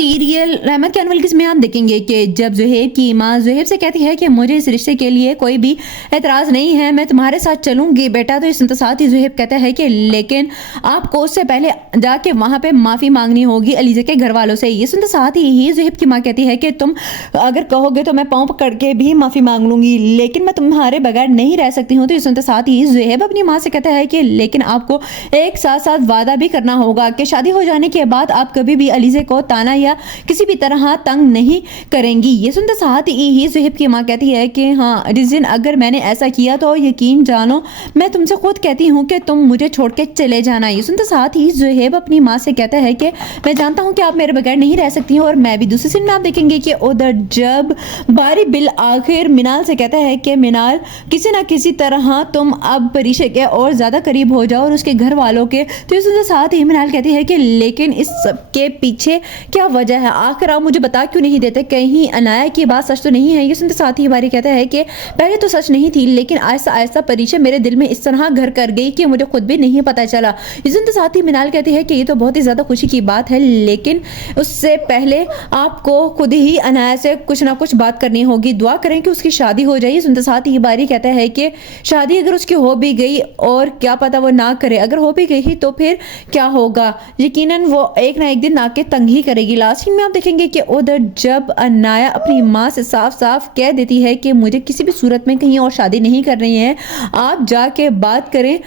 Serial रहमत के अनवल किस्में आप देखेंगे कि जब ज़ुहैब की माँ ज़ुहैब से कहती है कि मुझे इस रिश्ते के लिए कोई भी एतराज़ नहीं है, मैं तुम्हारे साथ चलूंगी बेटा, तो इस साथ ही ज़ुहैब कहता है कि लेकिन आपको उससे पहले जाके वहाँ पे माफ़ी मांगनी होगी अलीज़ा के घर वालों से। ये सुनते साथ ही ज़ुहैब की माँ कहती है कि तुम अगर कहोगे तो मैं पाँव पकड़ के भी माफ़ी मांग लूंगी, लेकिन मैं तुम्हारे बगैर नहीं रह सकती हूँ। तो ये सुनते साथ ही ज़ुहैब अपनी माँ से कहता है कि लेकिन आपको एक साथ साथ वादा भी करना होगा कि शादी हो जाने के बाद आप कभी भी अलीज़ा को ताना या किसी भी तरह तंग नहीं करेंगी। ये सुनते साथ ही ज़ुहैब की माँ कहती है कि हाँ रिज़िन, अगर मैंने ऐसा किया तो यकीन जानो मैं तुमसे खुद कहती हूँ कि तुम मुझे छोड़ के चले जाना। ये सुनते साथ ही ज़ुहैब अपनी माँ से कहता है कि मैं जानता हूँ कि आप मेरे बगैर नहीं रह सकती हैं और मैं भी। दूसरी सीन में आप देखेंगे कि उधर जब बारी बिल आखिर मिनाल से कहता है कि मिनाल किसी ना किसी तरह तुम अब परीशा के और ज़्यादा करीब हो जाओ और उसके घर वालों के। तो इस साथ ही मिनाल कहती है कि लेकिन इस सब के पीछे क्या वजह है, आखिर आप मुझे बता क्यों नहीं देते, कहीं अनाया की बात सच तो नहीं है। ये सुनते साथ ही बारी कहता है कि पहले तो सच नहीं थी, लेकिन आहिस्ता आहिस्ता परीक्षा मेरे दिल में इस तरह घर कर गई कि मुझे खुद भी नहीं पता चला। ये सुनते साथ ही मिनाल कहती है कि ये तो बहुत ही ज़्यादा खुशी की बात है, लेकिन उससे पहले आपको खुद ही अनाया से कुछ ना कुछ बात करनी होगी, दुआ करें कि उसकी शादी हो जाए। सुनते साथ ही बारी कहता है कि शादी अगर उसकी हो भी गई और क्या पता वो ना करे, अगर हो भी गई तो फिर क्या होगा, यकीनन वो एक ना एक दिन आके तंग ही करेगी। लास्ट में आप देखेंगे कि उधर जब अनाया अपनी माँ से साफ साफ कह देती है कि मुझे किसी भी सूरत में कहीं और शादी नहीं कर रही है, आप जाके बात करें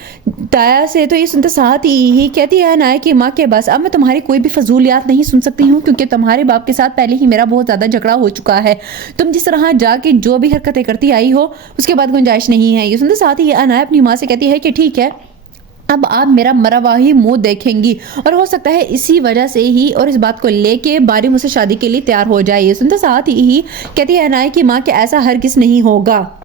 ताया से। तो ये सुनते साथ ही कहती है अनाया की माँ के बस अब मैं तुम्हारी कोई भी फजूलियात नहीं सुन सकती हूँ, क्योंकि तुम्हारे बाप के साथ पहले ही मेरा बहुत ज़्यादा झगड़ा हो चुका है। तुम जिस तरह जाके जो भी हरकतें करती आई हो उसके बाद गुंजाइश नहीं है। ये सुनते साथ ही अनाया अपनी माँ से कहती है कि ठीक है, अब आप मेरा मरा हुआ ही मुंह देखेंगी, और हो सकता है इसी वजह से ही और इस बात को लेके बारी मुझसे शादी के लिए तैयार हो जाए। ये सुनते साथ ही कहती है अनाया की माँ कि ऐसा हरगिज़ नहीं होगा।